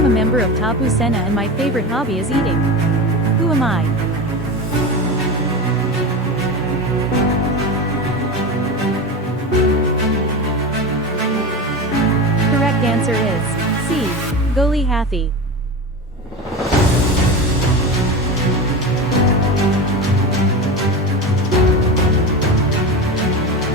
am a member of Tapu Sena and my favorite hobby is eating. Who am I? Correct answer is C. Goli Hathi.